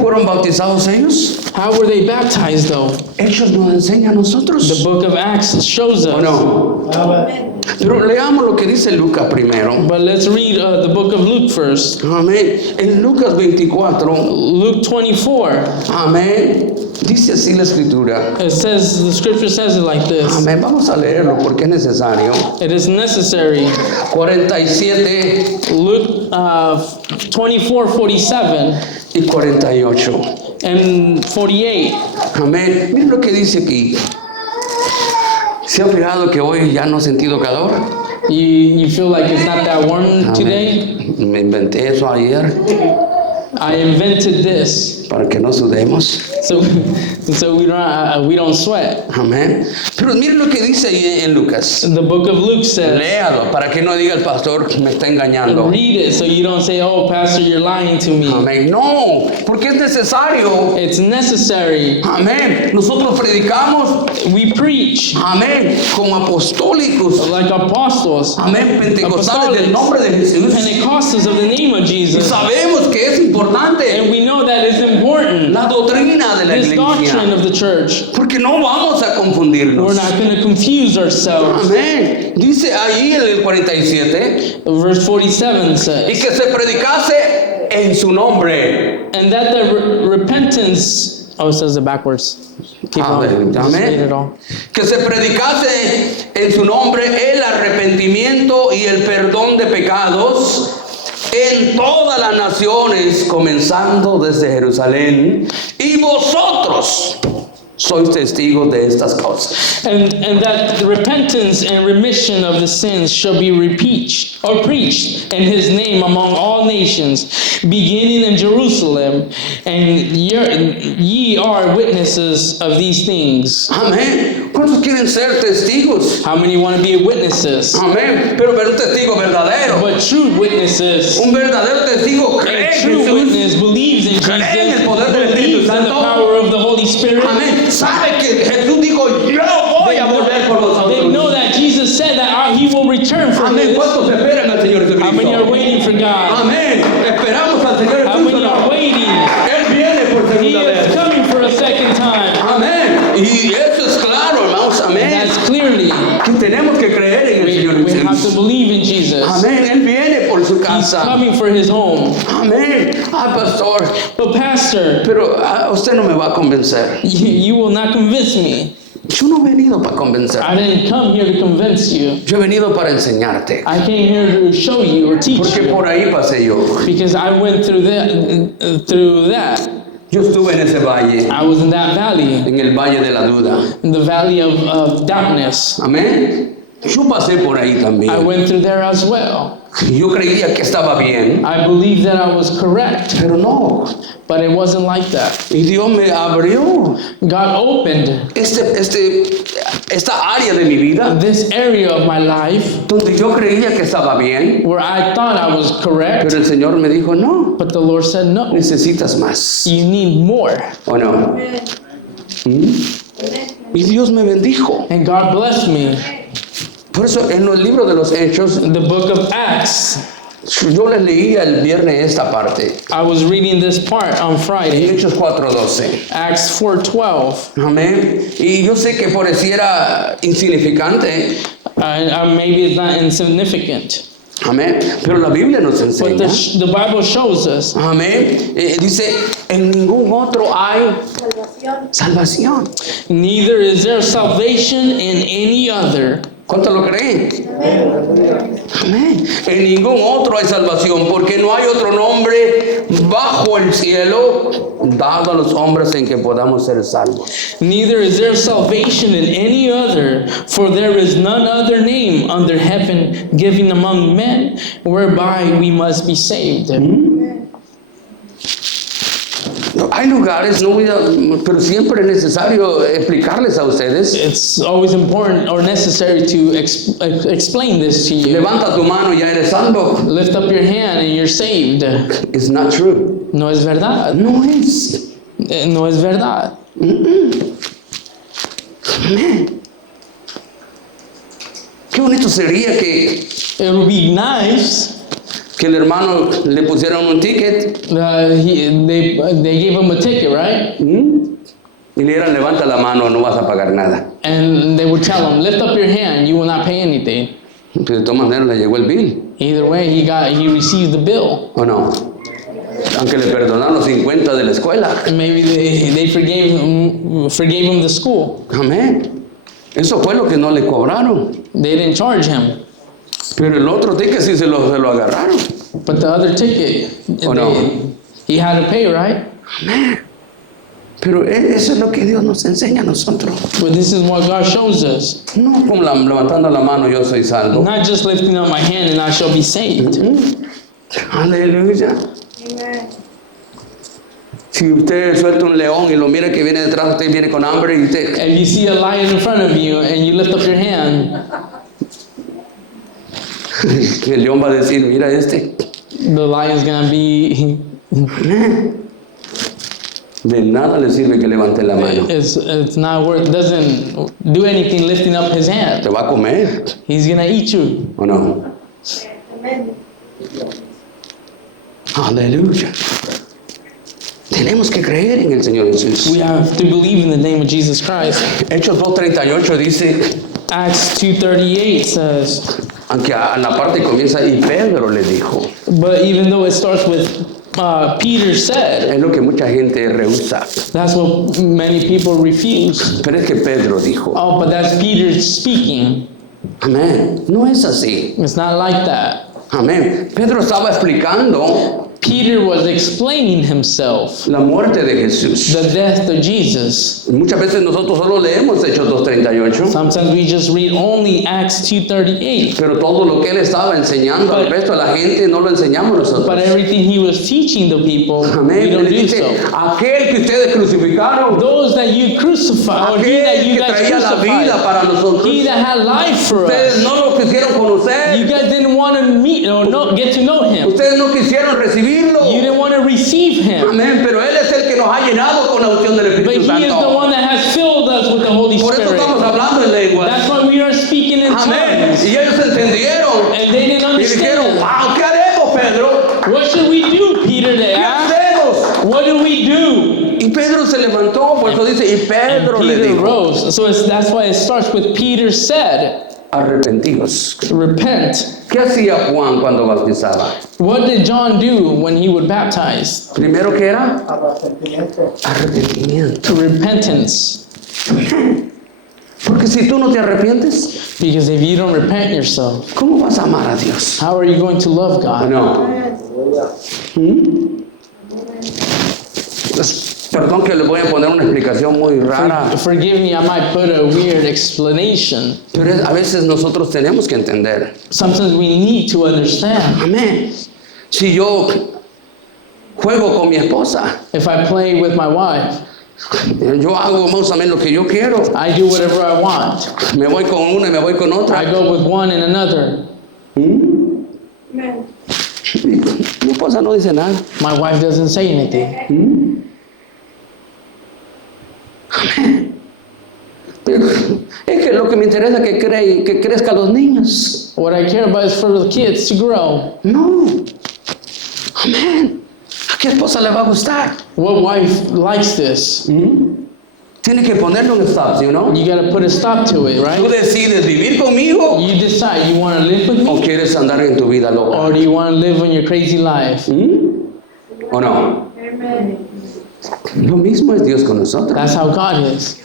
fueron bautizados ellos? How were they baptized though? Hechos nos enseña a The nosotros. book of Acts shows ¿O us. no? Pero leamos lo que dice Lucas primero. But let's read the book of Luke first. Amén. En Lucas 24. Luke 24. Amén. Dice así la Escritura. It says, the Scripture says it like this. Amén. Vamos a leerlo porque es necesario. It is necessary. 47 Luke 24:47 y 48. and 48. Amén. Miren lo que dice aquí. ¿Se ha fijado que hoy ya no he sentido calor? You feel like it's not that warm today? Amén. Me inventé eso ayer I invented this para que no sudemos. so we don't sweat. Amén. Pero miren lo que dice ahí en Lucas. The book of Luke says, Léalo para que no diga el pastor me está engañando. read it so you don't say, oh, Pastor, you're lying to me. Amén. No, porque es necesario. It's necessary. Amén. Nosotros predicamos. We preach Amén. Como apostólicos. like apostles, Amén. Pentecostales del nombre de Jesús. Pentecostals of the name of Y Jesus. sabemos que es importante And we know that it's important, la doctrina de la this doctrine iglesia. of the church. Porque no vamos a confundirnos. We're not going to confuse ourselves. Amén. Dice ahí en el 47 Verse 47 y says, que se predicase en su nombre. and that the repentance Oh, it says it backwards. Keep Amén. on. Just read it all. Que se predicase en su nombre el arrepentimiento y el perdón de pecados en todas las naciones, comenzando desde Jerusalén, y vosotros sois testigos de estas cosas. And that the repentance and remission of the sins shall be preached in his name among all nations, beginning in Jerusalem, and ye are witnesses of these things. Amén. ¿Cuántos quieren ser testigos? How many want to be witnesses? Amén. Pero un testigo verdadero. But true witnesses, Un verdadero testigo cree a en true Jesús. witness believes in Cree en el Jesus, poder del Espíritu believes in the Santo. power of the Holy Spirit. Amén. Sabe que Jesús dijo, yo voy a volver por They know vosotros. that Jesus said that he will return for Amén. this. ¿Cuántos esperan al Señor How many are Jesucristo? waiting for God? Amén. Esperamos al Señor How many Jesucristo. are waiting? Él viene por He segunda is vez. coming for a second time. Amén. Y eso es claro, hermanos. And Amén. that's clearly, Que tenemos que creer en el Señor we have to Jesús. believe in Jesus. Amén. Él viene por su He's casa. coming for his home. Amén. Ay, pastor. But pastor, Pero usted no me va a convencer. you will not convince me. Yo no he venido para convencer. I didn't come here to convince you. Yo he venido para enseñarte. I came here to show you or teach Porque you. por ahí pasé yo. Because I went through that. Yo estuve en ese valle, I was in that valley, en el valle de la duda. in the valley of darkness. Amén. Yo pasé por ahí I también. went through there as well. Yo creía que estaba bien, I believed that I was correct, pero no. but it wasn't like that. Y Dios me abrió God opened esta área de mi vida this area of my life donde yo creía que estaba bien, where I thought I was correct, pero el Señor me dijo, no, but the Lord said, no, necesitas más. you need more. ¿O no? Amén. Y Dios me bendijo. And God blessed me. Por eso en los libros de los Hechos, In the book of Acts, yo les leía el viernes esta parte. I was reading this part on En Friday, Hechos 4:12. Acts 4:12. Amén. Y yo sé que pareciera insignificante. Maybe it's not insignificant, Amén. Pero la Biblia nos but enseña. the Bible shows us Amén. Dice, en ningún otro hay Salvación. salvación. neither is there salvation in any other. ¿Cuánto lo creen? Amén. En ningún otro hay salvación, porque no hay otro nombre bajo el cielo dado a los hombres en que podamos ser salvos. Neither is there salvation in any other, for there is none other name under heaven given among men whereby we must be saved. Hay lugares, no voy a, pero siempre es necesario explicarles a ustedes. It's always important or necessary to explain this to you. Levanta tu mano y ya eres salvo. Lift up your hand and you're saved. It's not true. No es verdad. No es. No es verdad. Amén. Qué bonito sería que It would be nice. el hermano le pusieran un ticket They gave him a ticket, right? y le dieran levanta la mano, no vas a pagar nada. And they would tell him, lift up your hand, you will not pay anything. Pero de todas maneras le llegó el bill, Either way, he received the bill. ¿o no? Aunque le perdonaron los 50 de la escuela. Maybe they forgave him the school. Amén. Eso fue lo que no le cobraron. They didn't charge him. Pero el otro ticket sí se lo agarraron. But the other ticket, Oh, no. he had to pay, right? Amén. Pero eso es lo que Dios nos enseña a nosotros. But this is what God shows us. No como levantando la mano yo soy salvo. Not just lifting up my hand and I shall be saved. Aleluya. Amén. Si usted suelta un león y lo mira que viene detrás, usted viene con hambre y usted... If you see a lion in front of you and you lift up your hand, El león va a decir, mira este. the lion's gonna be. De nada le sirve que levante la mano. It's not worth. Doesn't do anything lifting up his hand. Te va a comer, He's gonna eat you. ¿o no? Amén. Aleluya. Tenemos que creer en el Señor Jesús. We have to believe in the name of Jesus Christ. Hechos 2:38 dice, Acts 2:38 says, aunque en la parte comienza, y Pedro le dijo. but even though it starts with Peter said. Es lo que mucha gente rehúsa. That's what many people refuse. Pero es que Pedro dijo, Oh, but that's Peter speaking. amén. No es así. It's not like that. Amén. Pedro estaba explicando Peter was explaining himself, la muerte de Jesús. the death of Jesus. Muchas veces nosotros solo leemos Hechos 2:38, Sometimes we just read only Acts 2:38. pero todo lo que él estaba enseñando al resto de la gente no lo enseñamos nosotros. But everything he was teaching the people, we Amén. don't Él do dice, so. aquel que ustedes crucificaron, Those that you crucified, or he aquel that you que guys traía la vida crucified, para nosotros, he that had life for ustedes us. no lo quisieron conocer, You guys didn't want to meet or get to know him. ustedes no quisieron recibirlo. You didn't want to receive him. Amén, pero Él es el que nos ha llenado con la unción del But Espíritu he is the Santo. one that has filled us with the Holy Por eso Spirit. estamos hablando en lenguas. That's why we are speaking in Amén. tongues. Y ellos entendieron. And they didn't Y dijeron, understand. wow, ¿qué haremos, Pedro? What should we do, Peter? They ¿Qué asked. hacemos? What do we do? Y Pedro se levantó, por eso dice, y And Pedro le Peter dijo, rose. So that's why it starts with Peter said, arrepentidos. repent. ¿Qué hacía Juan cuando bautizaba? What did John do when he would baptize? Primero, ¿qué era? Arrepentimiento. Arrepentimiento. Repentance. Porque si tú no te arrepientes, Because if you don't repent yourself, ¿cómo vas a amar a Dios? how are you going to love ¿O God? no? Amén. Perdón que le voy a poner una explicación muy rara, Forgive me, I might put a weird explanation. pero a veces nosotros tenemos que entender. Sometimes we need to understand. Amén. Si yo juego con mi esposa, If I play with my wife, yo hago más o menos lo que yo quiero. I do whatever I want. Me voy con una y me voy con I otra. go with one and another. Amén. Mi esposa no dice nada. My wife doesn't say anything. Es que lo que me interesa es que crezcan los niños. What I care about is for the kids to grow. No. Amén. ¿A qué esposa le va a gustar? What wife likes this? Tiene que ponerle un stop, ¿sí o no? You gotta put a stop to it, Tú right? decides vivir conmigo You decide you want to live with o me, quieres andar en tu vida loca. or do you want to live in your crazy life? ¿O no? Amén. Lo mismo es Dios con nosotros. That's how God is.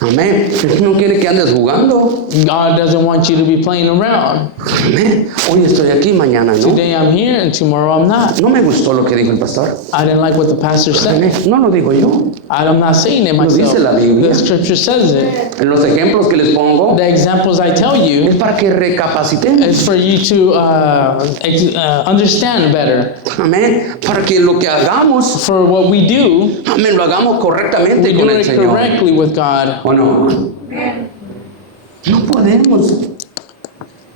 Amén. Él no quiere que andes jugando. God doesn't want you to be playing around. Amén. Hoy estoy aquí, mañana no. Today I'm here and tomorrow I'm not. No me gustó lo que dijo el pastor. I didn't like what the pastor said. Amén. No lo digo yo. I'm not saying it Lo myself. dice la Biblia. The scripture says it. En los ejemplos que les pongo The examples I tell you es para que recapacitemos. is for you to understand better. Amén. Para que lo que hagamos, For what we do, amén, lo hagamos correctamente we con do el it Señor. correctly with God. ¿O no? No podemos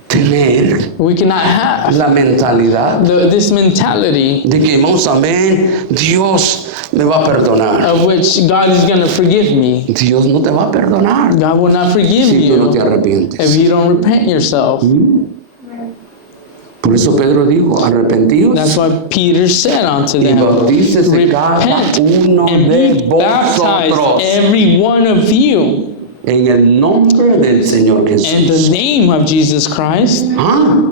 tener We cannot have la mentalidad this mentality de que, vamos, amén, Dios me va a perdonar. of which God is going to forgive me. Dios no te va a perdonar God will not forgive si tú no te you arrepientes. if you don't repent yourself. Por eso Pedro dijo, arrepentidos That's why Peter said unto y them, bautícese cada repent uno and de be baptized, vosotros every one of you, en el nombre del Señor in the Jesús. name of Jesus Christ. Ah,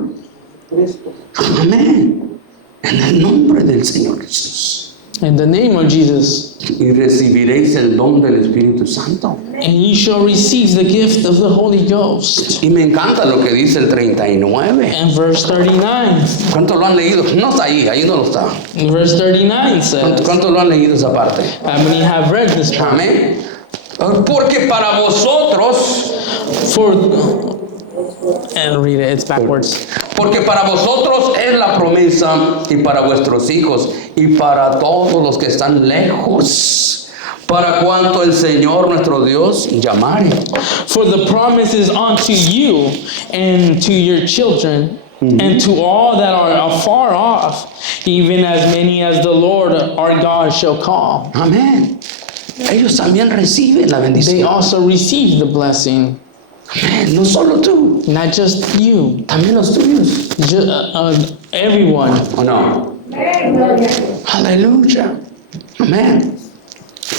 amén. En el nombre del Señor Jesús. In the name of Jesus. Y recibiréis el don del Espíritu Santo. And ye shall receive the gift of the Holy Ghost. Y me encanta lo que dice el 39. And verse 39. ¿Cuántos lo han leído? No está ahí no lo está. Verse 39 says, ¿Cuántos lo han leído esa parte? how many have read this part? Amén. Porque para vosotros, And read it, it's backwards. porque para vosotros es la promesa y para vuestros hijos y para todos los que están lejos, para cuanto el Señor nuestro Dios llamare. For the promise is unto you and to your children and to all that are afar off, even as many as the Lord our God shall call. Amén. Ellos también reciben la They bendición. also receive the blessing. Amén. No solo tú, Not just you, también los tuyos. everyone. ¿O no? Aleluya. Amén.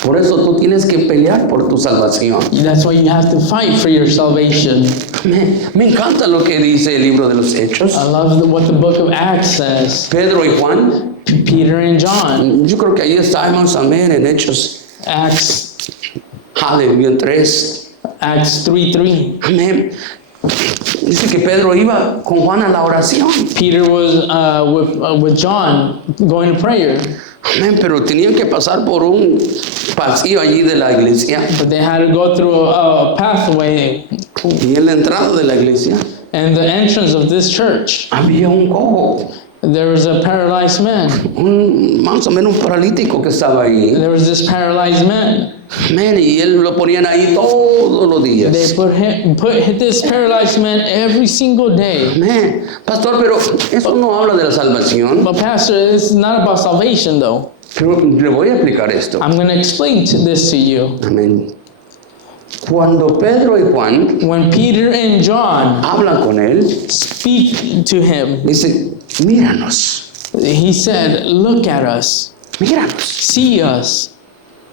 Por eso tú tienes que pelear por tu salvación. That's why you have to fight for your salvation. Amén. Me encanta lo que dice el libro de los Hechos. I love what the book of Acts says. Pedro y Juan Peter and John. Yo creo que ahí estábamos, amén, en Hechos. Acts Aleluya, en 3. Acts 3:3. Amén. Dice que Pedro iba con Juan a la oración. Peter was with John going to prayer, Amén, pero tenían que pasar por un pasillo allí de la iglesia. but they had to go through a pathway. Y en la entrada de la iglesia And the entrance of this church, había un cojo, there was a paralyzed man. más o menos un paralítico que estaba ahí. There was this paralyzed man. Amén, y él lo ponían ahí todos los They días. put this paralyzed man every single day. Amén. Pastor, pero eso no habla de la salvación. But Pastor, it's not about salvation though. Pero le voy a explicar esto. I'm going to explain this to you. Amén. Cuando Pedro y Juan When Peter and John hablan con él, speak to him, dice, míranos, he said, look at us, míranos. see us,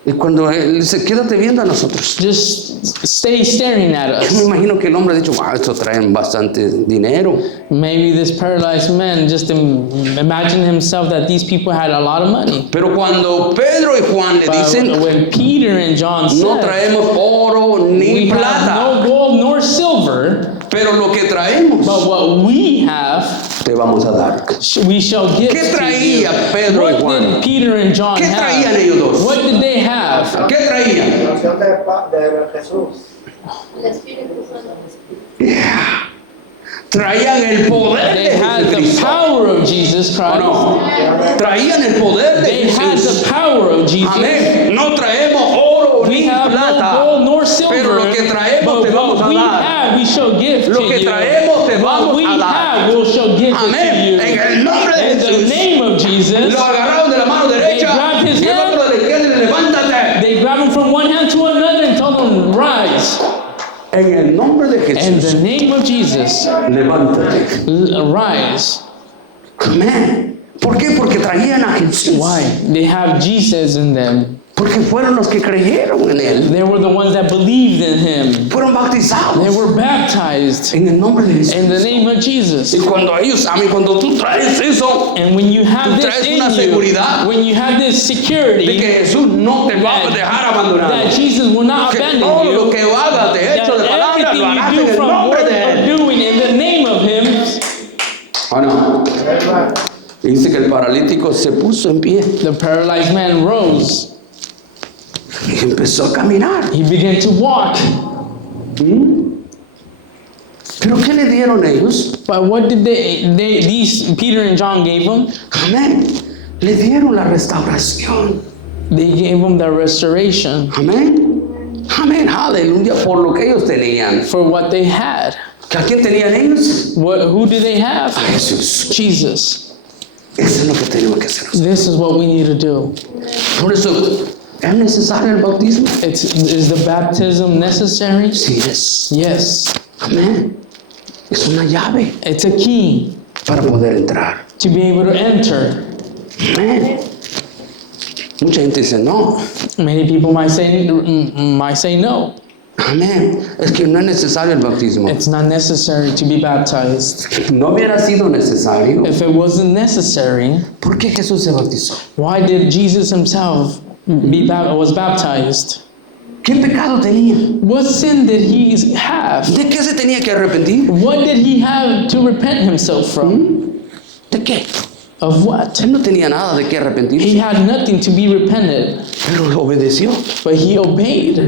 Y cuando él dice, quédate viendo a nosotros. just stay staring at Yo me us. imagino que el hombre ha dicho, wow, estos traen bastante dinero. Maybe this paralyzed man just imagined himself that these people had a lot of money. Pero cuando Pedro y Juan le But dicen, when Peter and John no said, traemos oro ni we have plata, no gold nor silver, pero lo que traemos but what we have, te vamos a dar. we shall give ¿Qué to you. traía Pedro y What Juan? did Peter and John ¿Qué have? traían ellos dos? What did they have? ¿Qué traían? La unción de Jesús. El Espíritu Santo. Yeah. Traían el poder They de had the Jesucristo. power of Jesus ¿O Christ. no? Traían el poder de They had Jesús. the power of Jesus. Amén. No traemos oro We ni have no plata. gold nor silver, Pero lo que traemos te but vamos a what we dar. have, we shall give Lo to que you. traemos te What vamos we a dar. have, we shall give it to Amén. you. En el nombre de In the Jesús. name of Jesus, Lo agarraron de la mano derecha grabbed his y el hand. otro de la izquierda y le levántate. they grabbed him from one hand to another and told him, rise. En el nombre de In Jesús. the name of Jesus, Levántate. rise. Amén. ¿Por qué? Porque traían a Jesús. Why? They have Jesus in them. Porque fueron los que creyeron en él. They were the ones that believed in him. Fueron bautizados. They were baptized En el nombre de Jesús. in the name of Jesus. Y cuando ellos, amén, cuando tú traes eso, And when you have Tú this traes in una you, seguridad when you have this de security que Jesús no te va a dejar abandonado. that Jesus will not Que abandon todo lo you, que hagas de that hecho de palabra everything lo harás you en do el from nombre word de or él. doing in the name of Him, ¿O no? Amen. Y dice que el paralítico se puso en pie the paralyzed man rose. y empezó a caminar. He began to walk. ¿Pero qué le dieron ellos? But what did these Peter and John gave him? Amén. Le dieron la restauración. They gave him the restoration Amén. Amén. Aleluya. Por lo que ellos tenían. for what they had. ¿A quién tenían ellos? Who do they have? A Jesús. Jesus. Eso es lo que tenemos que hacer. This is what we need to do. Por eso, ¿es necesario el bautismo? Is the baptism necessary? Sí es. Yes. Amén. Es una llave It's a key para poder entrar. to be able to enter. Amén. Mucha gente dice, no. Many people might say no. Amén. Es que no es necesario el bautismo. It's not necessary to be baptized. No hubiera sido necesario. If it wasn't necessary, ¿Por qué Jesús se bautizó? why did Jesus himself was baptized? ¿Qué pecado tenía? What sin did he have? ¿De qué se tenía que arrepentir? What did he have to repent himself from? ¿De qué? Of what? Él no tenía nada de qué arrepentir, He had nothing to be repented, pero obedeció. but he obeyed.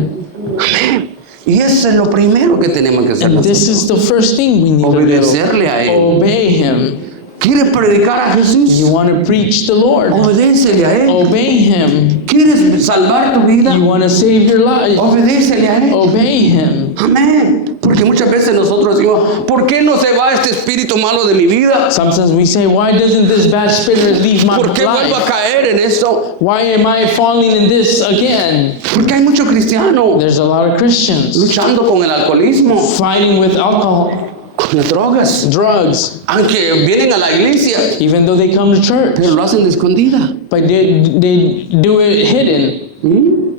Amén. Y eso es lo primero que tenemos que hacer And this nosotros. is the first thing we need to Obedecerle a do. él. Obey him. ¿Quieres predicar a Jesús? You want to preach the Lord. Obedécele a él. Obey him. ¿Quieres salvar tu vida? You want to save your life. Obedécele a él. Obey him. Amén. Porque muchas veces nosotros decimos, ¿por qué no se va este espíritu malo de mi vida? Sometimes we say, why doesn't this bad spirit leave my ¿Por qué vuelvo a life? caer en esto? Why am I falling in this again? Porque hay muchos cristianos There's a lot of Christians luchando con el alcoholismo, fighting with alcohol, con las drogas, drugs, aunque vienen a la iglesia, even though they come to church, pero lo hacen de escondida. but they do it hidden, Amén.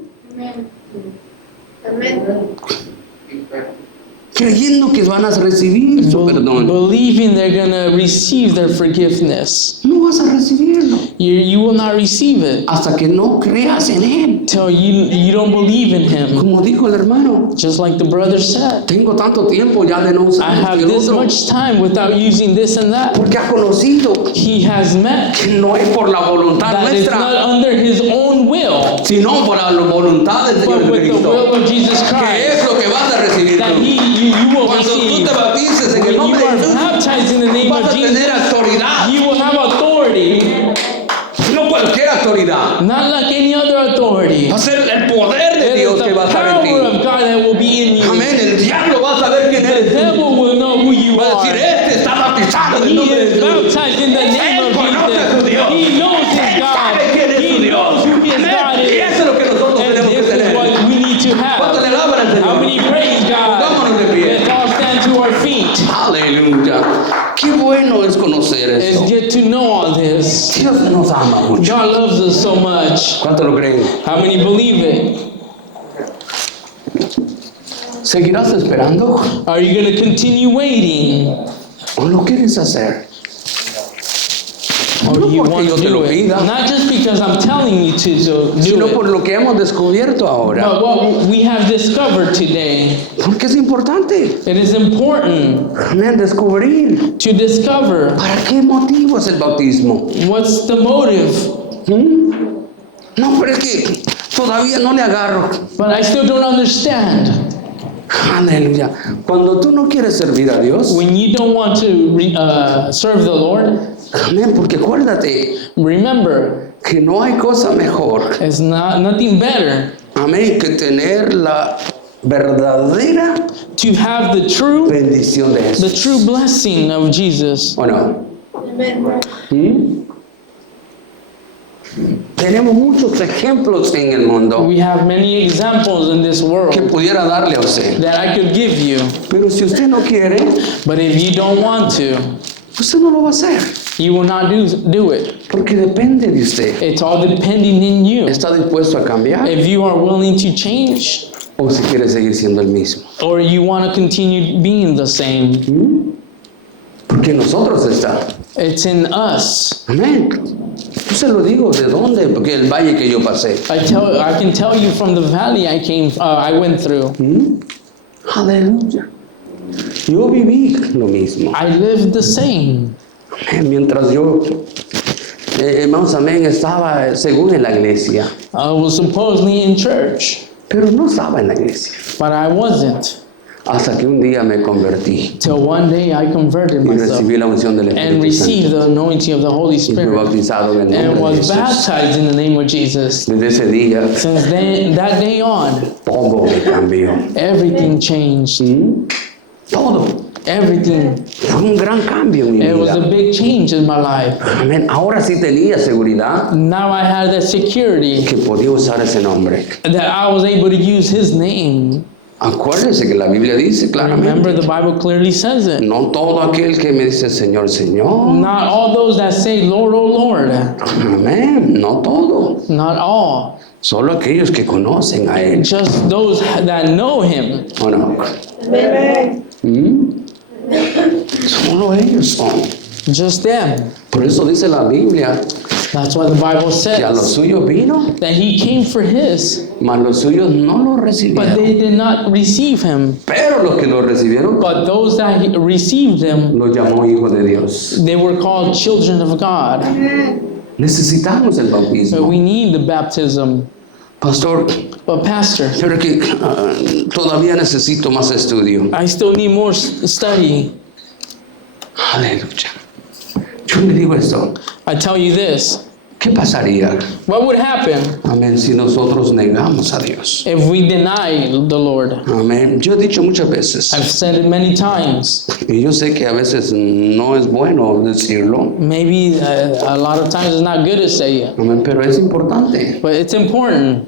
Amén. Creyendo que van a recibir su perdón. believing they're going to receive their forgiveness. No vas a recibirlo. you will not receive it hasta que no creas en Él. till you don't believe in him. Como dijo el hermano, Just like the brother said, tengo tanto tiempo ya de no usar I have esto y el this otro, much time without using this and that. porque ha conocido He has met que no es por la voluntad that it's nuestra, not under his own will, sino por la voluntad del Señor but with the Cristo, will of Jesus que Christ, es lo que vas a recibir that tú. you will Cuando tú receive. te bautices en el When you nombre de are Jesús, baptized in the name vas of a tener Jesus, autoridad, you will have authority, no cualquier autoridad. not like any other authority. Va a ser el poder de It is Dios the que va a estar en power ti. of God that will be in you. Amén. El diablo va a saber quién The eres tú. devil will know who you Va a are. decir, este está bautizado en el He nombre de is Jesús. baptized in the name Él of conoce a su Jesus. Dios. He knows his Él God. sabe quién es su He Dios. knows who his Amén. God Y is. eso es lo que nosotros And tenemos que this is tener. what we need to ¿Cuánto le have. alaban al How Señor? many praise God? Pongámonos de pie. Let's all stand to our feet. Aleluya. Qué bueno es conocer Let's esto. get to know all this. Dios nos ama mucho. God loves us so much. ¿Cuánto lo creen? How many believe it? ¿Seguirás esperando Are you going to continue waiting? o lo quieres hacer? Or No you porque want yo to te do lo it? pida, Not just because I'm telling you to do sino it, por lo que hemos descubierto ahora. but what we have discovered today. Porque es importante. It is important Amén. Descubrir to discover para qué motivo es el bautismo. what's the motive. No, pero es que todavía no le agarro. But I still don't understand. Aleluya. Cuando tú no quieres servir a Dios, When you don't want to serve the Lord, amén, porque acuérdate remember, que no hay cosa mejor, it's nothing better amén, que tener la verdadera to have the true bendición de Jesús. blessing of Jesus. ¿O no? Amen. ¿Mm? Tenemos muchos ejemplos en el mundo We have many examples in this world que pudiera darle a usted. that I could give you, Pero si usted no quiere, but if you don't want to, usted no lo va a hacer. you will not do it. Porque depende de usted. It's all depending in you. ¿Está dispuesto a cambiar If you are willing to change, o si quiere seguir siendo el mismo? or you want to continue being the same. Porque en nosotros está. It's in us. Amén. Yo se lo digo de dónde, porque el valle que yo pasé. I can tell you from the valley I went through. Aleluya. Yo viví lo mismo. I lived the same. Amén. Mientras yo, hermanos, amén, estaba según en la iglesia, I was supposedly in church, pero no estaba en la iglesia. but I wasn't. Hasta que un día me convertí Till one day I converted y myself recibí la unción del and Espíritu received Santo. the anointing of the Holy Y fui Spirit bautizado en el and nombre de was Jesús. baptized in the name of Jesus. Desde ese día, Since then, that day on, todo me cambió. everything changed. Todo. Everything. Fue un gran cambio en mi It was a vida. big change in my life. Amén. Ahora sí tenía seguridad Now I had that security que podía usar ese nombre. that I was able to use His name. Acuérdese que la Biblia dice Remember, claramente, the Bible clearly says it. no todo aquel que me dice Señor, Señor. Not all those that say, Lord, oh Lord. Amén. No todo. Not all. Solo aquellos que conocen a Él. Just those that know Him. ¿O no? Amen. Solo ellos son. Just them. Por eso dice la Biblia That's why the Bible que a los says suyos vino, that He came for His, mas los suyos no lo but recibieron. they did not receive Him. Pero los que lo recibieron, But those that received Him, los llamó hijos de Dios. they were called children of God. Necesitamos el But bautismo. we need the baptism. Pastor, But Pastor, pero que todavía necesito más estudio. I still need more study. Aleluya. Yo le digo esto. I tell you this. ¿Qué pasaría? What would happen Amén. Si nosotros negamos a Dios. if we deny the Lord? Amén. Yo he dicho muchas veces, I've said it many times. y yo sé que a veces no es bueno decirlo. Maybe a lot of times it's not good to say it, Amén. Pero es importante. but it's important.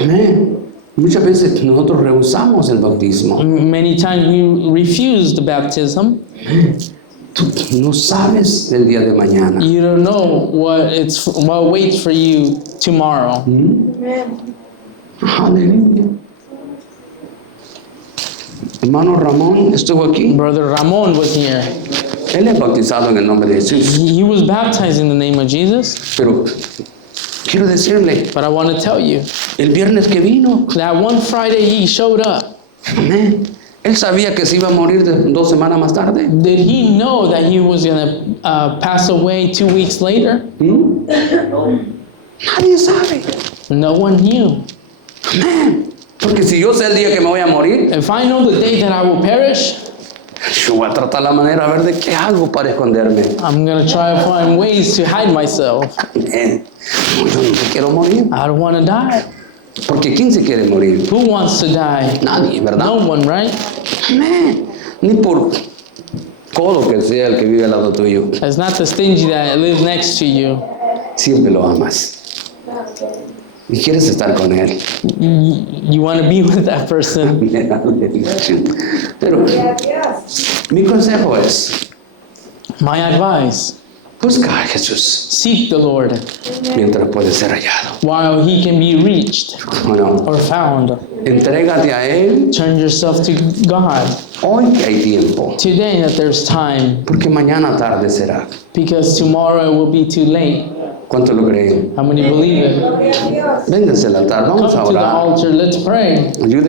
Amén. Muchas veces nosotros rehusamos el bautismo. Many times we refuse the baptism. Tú no sabes del día de mañana. You don't know what waits for you tomorrow. Amen. Aleluya. Hermano Ramón estuvo aquí. Brother Ramon was here. Él es bautizado en el nombre de Jesús. He was baptized in the name of Jesus. Pero quiero decirle, But I want to tell you el viernes que vino, that one Friday he showed up. amén, él sabía que se iba a morir 2 semanas más tarde. Did he know that he was going to pass away 2 weeks later? ¿Mm? Nadie sabe. No one knew. Amén. Porque si yo sé el día que me voy a morir, If I know the day that I will perish, yo voy a tratar la manera a ver de qué hago para esconderme. I'm going to try to find ways to hide myself. Amén. No, yo no me quiero morir. I don't want to die. Porque ¿quién se quiere morir? Who wants to die? Nadie, ¿verdad? No one, right? Amén. Ni por codo que sea el que vive al lado tuyo. It's not the stingy that lives next to you. Siempre lo amas. Y quieres estar con él. You want to be with that person. Pero mi consejo es, My advice, busca a Jesús seek the Lord mientras puede ser hallado. while he can be reached Bueno, or found. entrégate a él Turn yourself to God hoy que hay tiempo. today that there's time, Porque mañana tarde será. because tomorrow it will be too late. ¿Cuánto lo creen? How many believe it? Vénganse al altar, Come vamos a to the orar. altar, let's pray. Ayúdenme.